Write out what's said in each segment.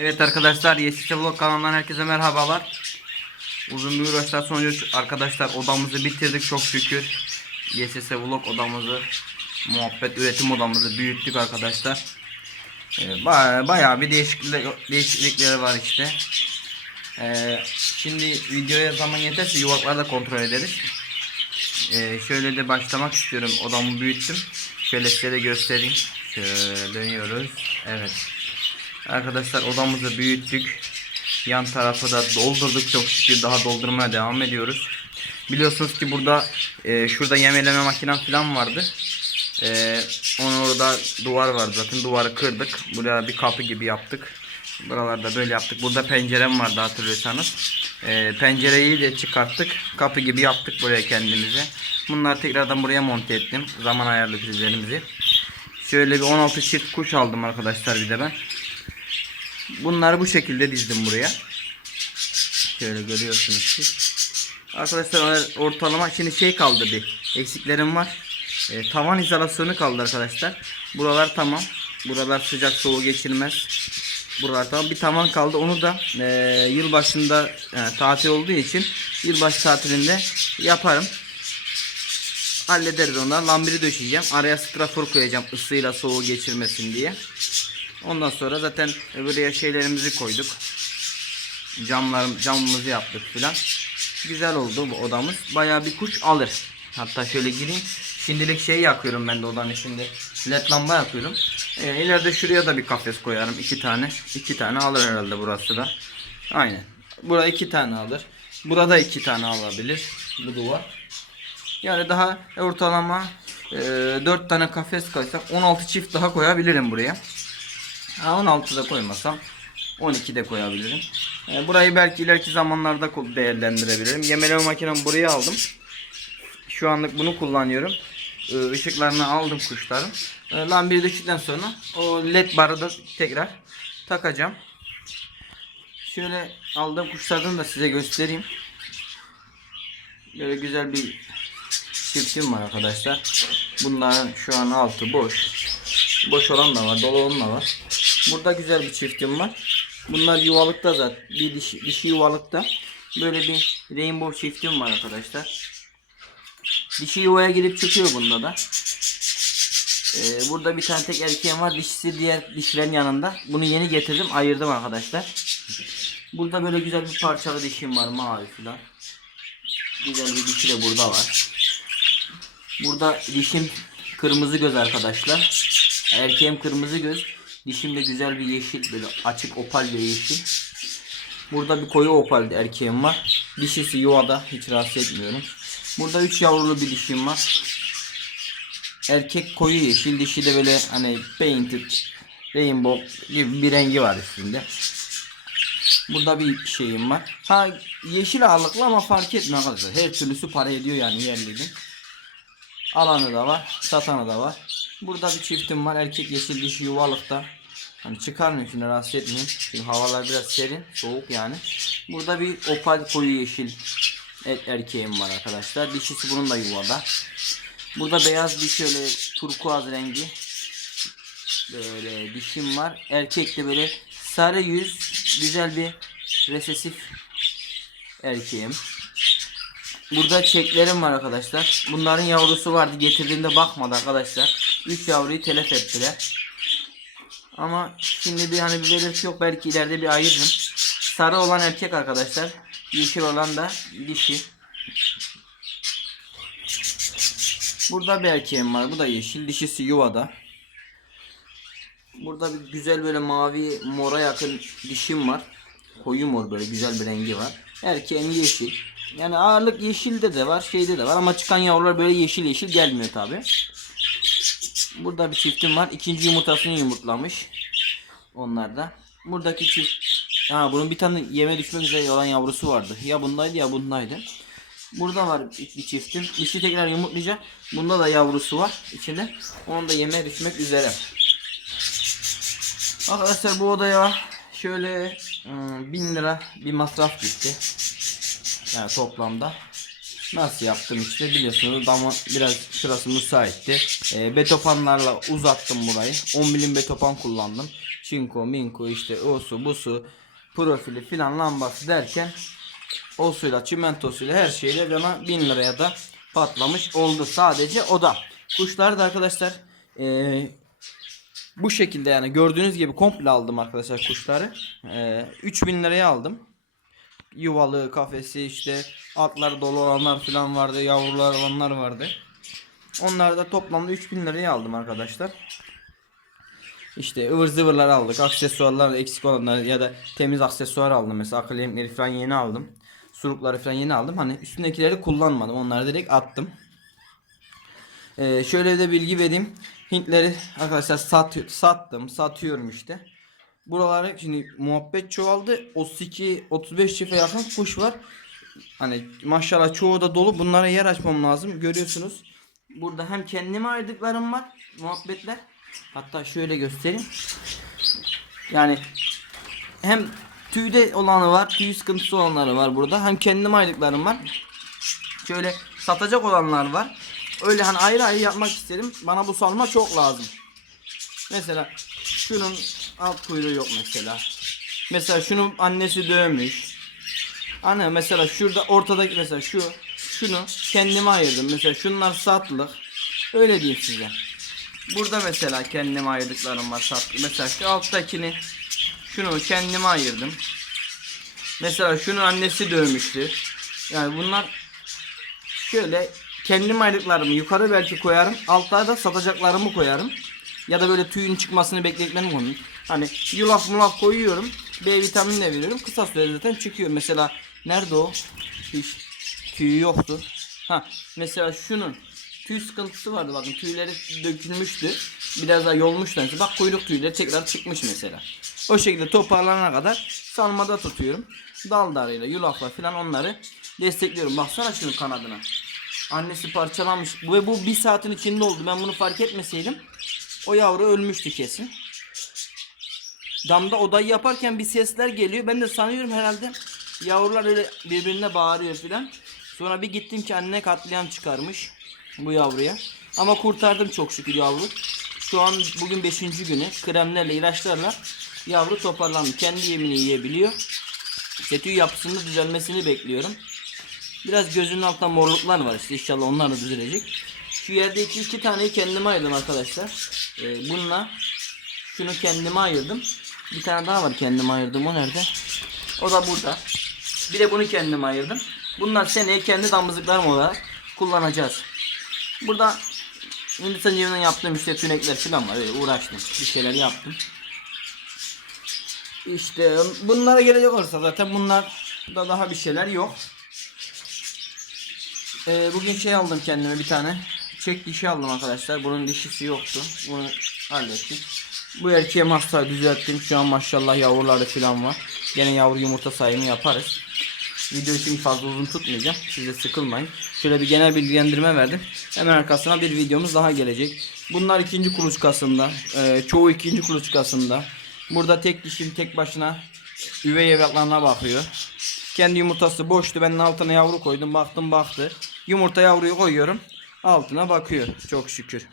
Evet arkadaşlar YSC Vlog kanalından herkese merhabalar. Uzun bir uğraşlar sonucu arkadaşlar odamızı bitirdik çok şükür. YSC Vlog odamızı, muhabbet üretim odamızı büyüttük arkadaşlar. Ee, baya, bayağı bir değişiklikler, değişiklikleri var işte. Ee, şimdi videoya zaman yeterse yuvakları da kontrol ederiz. Ee, şöyle de başlamak istiyorum. Odamı büyüttüm. Şöyle size de göstereyim. Şöyle dönüyoruz. Evet. Arkadaşlar odamızı büyüttük. Yan tarafı da doldurduk çok şükür daha doldurmaya devam ediyoruz. Biliyorsunuz ki burada e, şurada yemeleme makinem falan vardı. E, onun orada duvar vardı zaten duvarı kırdık. Buraya bir kapı gibi yaptık. Buralarda böyle yaptık. Burada pencerem vardı hatırlıyorsanız. E, pencereyi de çıkarttık. Kapı gibi yaptık buraya kendimize. Bunları tekrardan buraya monte ettim. Zaman ayarlı prizlerimizi. Şöyle bir 16 çift kuş aldım arkadaşlar bir de ben. Bunları bu şekilde dizdim buraya. Şöyle görüyorsunuz siz. Arkadaşlar ortalama şimdi şey kaldı bir eksiklerim var. E, tavan izolasyonu kaldı arkadaşlar. Buralar tamam. Buralar sıcak soğuk geçirmez. Buralar tamam. Bir tavan kaldı. Onu da e, yılbaşında e, tatil olduğu için yılbaşı tatilinde yaparım. Hallederiz onları. Lambiri döşeyeceğim. Araya strafor koyacağım ısıyla soğuğu geçirmesin diye. Ondan sonra zaten buraya şeylerimizi koyduk. Camlarım, camımızı yaptık filan. Güzel oldu bu odamız. Bayağı bir kuş alır. Hatta şöyle gireyim. Şimdilik şey yakıyorum ben de odanın içinde. LED lamba yakıyorum. Ee, ileride şuraya da bir kafes koyarım. iki tane. iki tane alır herhalde burası da. Aynen. Burada iki tane alır. Burada iki tane alabilir. Bu duvar. Yani daha ortalama e, 4 tane kafes koysam 16 çift daha koyabilirim buraya. Ha, 16 da koymasam 12 de koyabilirim. E, burayı belki ileriki zamanlarda değerlendirebilirim. Yemeleme makinemi buraya aldım. Şu anlık bunu kullanıyorum. E, ışıklarını aldım kuşların. E, lambiri düştükten sonra o led barı da tekrar takacağım. Şöyle aldığım kuşlardan da size göstereyim. Böyle güzel bir çiftim var arkadaşlar. Bunların şu an altı boş. Boş olan da var, dolu olan da var. Burada güzel bir çiftim var. Bunlar yuvalıkta zaten. Bir dişi, dişi yuvalıkta. Böyle bir rainbow çiftim var arkadaşlar. Dişi yuvaya girip çıkıyor bunda da. Ee, burada bir tane tek erkeğim var. Dişisi diğer dişlerin yanında. Bunu yeni getirdim. Ayırdım arkadaşlar. Burada böyle güzel bir parçalı dişim var. Mavi falan. Güzel bir dişi de burada var. Burada dişim kırmızı göz arkadaşlar. Erkeğim kırmızı göz. Dişim de güzel bir yeşil böyle açık opal bir yeşil. Burada bir koyu opal erkeğim var. Dişisi yuvada hiç rahatsız etmiyorum. Burada 3 yavrulu bir dişim var. Erkek koyu yeşil, dişi de böyle hani painted rainbow gibi bir rengi var üstünde. Burada bir şeyim var. Ha yeşil ağırlıklı ama fark etmiyor arkadaşlar. Her türlüsü para ediyor yani yerliliğin. Alanı da var, satanı da var. Burada bir çiftim var. Erkek yeşil dişi yuvalıkta. Hani çıkarmıyorum şimdi rahatsız etmeyeyim. Çünkü havalar biraz serin, soğuk yani. Burada bir opal koyu yeşil er- erkeğim var arkadaşlar. Dişisi bunun da yuvada. Burada beyaz bir şöyle turkuaz rengi böyle dişim var. Erkek de böyle sarı yüz güzel bir resesif erkeğim. Burada çeklerim var arkadaşlar. Bunların yavrusu vardı. Getirdiğimde bakmadı arkadaşlar. 3 yavruyu telef ettiler. Ama şimdi bir hani bir belirti yok. Belki ileride bir ayırırım. Sarı olan erkek arkadaşlar. Yeşil olan da dişi. Burada bir erkeğim var. Bu da yeşil. Dişisi yuvada. Burada bir güzel böyle mavi mora yakın dişim var. Koyu mor böyle güzel bir rengi var. Erkeğin yeşil. Yani ağırlık yeşilde de var, şeyde de var ama çıkan yavrular böyle yeşil yeşil gelmiyor tabi. Burada bir çiftim var. İkinci yumurtasını yumurtlamış. Onlar da. Buradaki çift Ha bunun bir tane yeme düşmek üzere olan yavrusu vardı. Ya bundaydı ya bundaydı. Burada var bir çiftim. Dişi tekrar yumurtlayacak. Bunda da yavrusu var içinde. Onun da yeme düşmek üzere. Arkadaşlar bu odaya şöyle ıı, 1000 lira bir masraf gitti. Yani toplamda. Nasıl yaptım işte biliyorsunuz ama biraz şurası müsaitti. E, betopanlarla uzattım burayı. 10 milim betopan kullandım. Çinko, minko işte osu busu profili filan lambası derken osuyla çimentosuyla her şeyle bana 1000 liraya da patlamış oldu sadece o da. Kuşlar da arkadaşlar eee, bu şekilde yani gördüğünüz gibi komple aldım arkadaşlar kuşları. Eee 3000 liraya aldım. Yuvalı, kafesi işte altları dolu olanlar falan vardı, yavrular olanlar vardı. Onları da toplamda 3000 liraya aldım arkadaşlar. İşte ıvır zıvırlar aldık. Aksesuarlar eksik olanlar ya da temiz aksesuar aldım. Mesela akıl yemleri falan yeni aldım. Surukları falan yeni aldım. Hani üstündekileri kullanmadım. Onları direkt attım. Ee, şöyle de bilgi vereyim. Hintleri arkadaşlar sat, sattım. Satıyorum işte. Buraları şimdi muhabbet çoğaldı. 32 35 çife yakın kuş var. Hani maşallah çoğu da dolu. Bunlara yer açmam lazım. Görüyorsunuz. Burada hem kendime ayırdıklarım var. Muhabbetler. Hatta şöyle göstereyim. Yani hem tüyde olanı var, tüy sıkıntısı olanları var burada. Hem kendime ayırdıklarım var. Şöyle satacak olanlar var. Öyle hani ayrı ayrı yapmak istedim. Bana bu salma çok lazım. Mesela şunun alt kuyruğu yok mesela. Mesela şunun annesi dövmüş. Anne mesela şurada ortadaki mesela şu şunu kendime ayırdım. Mesela şunlar satlık. Öyle diyeyim size. Burada mesela kendime ayırdıklarım var satlık. Mesela şu alttakini şunu kendime ayırdım. Mesela şunun annesi dövmüştü. Yani bunlar şöyle kendim ayırdıklarımı yukarı belki koyarım. Altlara da satacaklarımı koyarım. Ya da böyle tüyün çıkmasını bekletmeni koyayım. Hani yulaf mulaf koyuyorum. B vitamini de veriyorum. Kısa sürede zaten çıkıyor. Mesela nerede o? Hiç tüyü yoktu. Ha mesela şunun tüy sıkıntısı vardı bakın tüyleri dökülmüştü. Biraz daha yolmuştu. Bak kuyruk tüyleri tekrar çıkmış mesela. O şekilde toparlanana kadar salmada tutuyorum. Dal darıyla yulafla falan onları destekliyorum. Baksana şunun kanadına. Annesi parçalanmış. Ve bu bir saatin içinde oldu. Ben bunu fark etmeseydim o yavru ölmüştü kesin. Damda odayı yaparken bir sesler geliyor. Ben de sanıyorum herhalde yavrular öyle birbirine bağırıyor filan. Sonra bir gittim ki anne katliam çıkarmış bu yavruya. Ama kurtardım çok şükür yavru. Şu an bugün 5. günü. Kremlerle ilaçlarla yavru toparlandı. Kendi yemini yiyebiliyor. İşte tüy yapısının düzelmesini bekliyorum. Biraz gözünün altında morluklar var işte inşallah onlar da düzelecek. Şu yerde iki, iki taneyi kendime ayırdım arkadaşlar. Ee, bununla şunu kendime ayırdım. Bir tane daha var kendime ayırdım. O nerede? O da burada. Bir de bunu kendime ayırdım. Bunlar seneye kendi damızlıklarım olarak kullanacağız. Burada Hindistan cevizinden yaptığım işte tünekler falan var. Öyle uğraştım. Bir şeyler yaptım. İşte bunlara gelecek olursa zaten bunlar da daha bir şeyler yok. Ee, bugün şey aldım kendime bir tane. Çek dişi aldım arkadaşlar. Bunun dişisi yoktu. Bunu hallettik. Bu erkeğe hasta düzelttim. Şu an maşallah yavruları falan var. Gene yavru yumurta sayımı yaparız. Video için fazla uzun tutmayacağım. Siz de sıkılmayın. Şöyle bir genel bilgilendirme verdim. Hemen arkasına bir videomuz daha gelecek. Bunlar ikinci kuluçkasında. Ee, çoğu ikinci kuluçkasında. Burada tek dişim tek başına üvey evlatlarına bakıyor. Kendi yumurtası boştu. Ben altına yavru koydum. Baktım baktı. Yumurta yavruyu koyuyorum. Altına bakıyor. Çok şükür.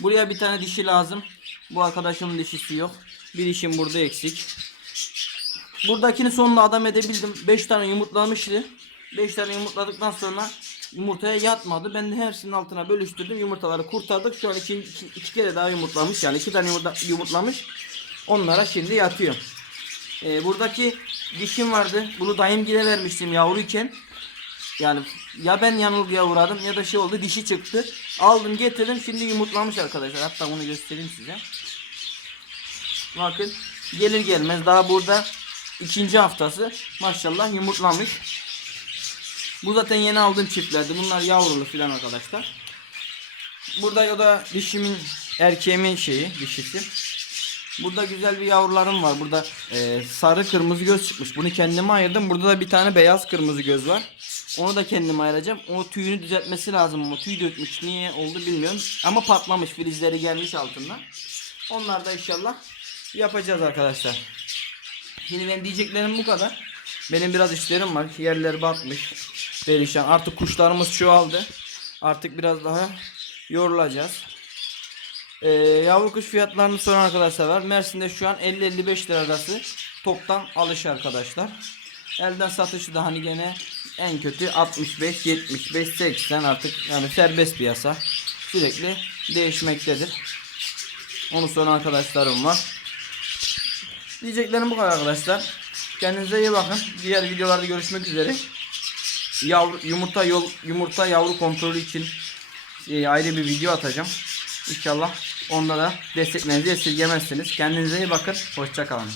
Buraya bir tane dişi lazım. Bu arkadaşımın dişisi yok. Bir dişim burada eksik. Buradakini sonunda adam edebildim. 5 tane yumurtlamıştı. 5 tane yumurtladıktan sonra yumurtaya yatmadı. Ben de hepsinin altına bölüştürdüm. Yumurtaları kurtardık. Şu an iki, iki, kere daha yumurtlamış. Yani iki tane yumurta, yumurtlamış. Onlara şimdi yatıyor. Ee, buradaki dişim vardı. Bunu dayımgile vermiştim yavruyken. Yani ya ben yanılgıya uğradım ya da şey oldu dişi çıktı. Aldım getirdim şimdi yumurtlamış arkadaşlar. Hatta bunu göstereyim size. Bakın gelir gelmez daha burada ikinci haftası maşallah yumurtlamış. Bu zaten yeni aldığım çiftlerdi. Bunlar yavrulu filan arkadaşlar. Burada o da dişimin erkeğimin şeyi dişisi. Burada güzel bir yavrularım var. Burada e, sarı kırmızı göz çıkmış. Bunu kendime ayırdım. Burada da bir tane beyaz kırmızı göz var. Onu da kendime ayıracağım. O tüyünü düzeltmesi lazım ama tüy dökmüş. Niye oldu bilmiyorum. Ama patlamış. Filizleri gelmiş altından. Onlar da inşallah yapacağız arkadaşlar. Şimdi benim diyeceklerim bu kadar. Benim biraz işlerim var. Yerler batmış. Perişan. Artık kuşlarımız çoğaldı. Artık biraz daha yorulacağız. Ee, yavru kuş fiyatlarını soran arkadaşlar var. Mersin'de şu an 50-55 lira arası toptan alış arkadaşlar. Elden satışı da hani gene en kötü 65, 75, 80 artık yani serbest piyasa. Sürekli değişmektedir. Onu soran arkadaşlarım var. Diyeceklerim bu kadar arkadaşlar. Kendinize iyi bakın. Diğer videolarda görüşmek üzere. Yavru, yumurta yol yumurta yavru kontrolü için e, ayrı bir video atacağım. İnşallah onda da desteklerinizi esirgemezsiniz. Kendinize iyi bakın. Hoşçakalın.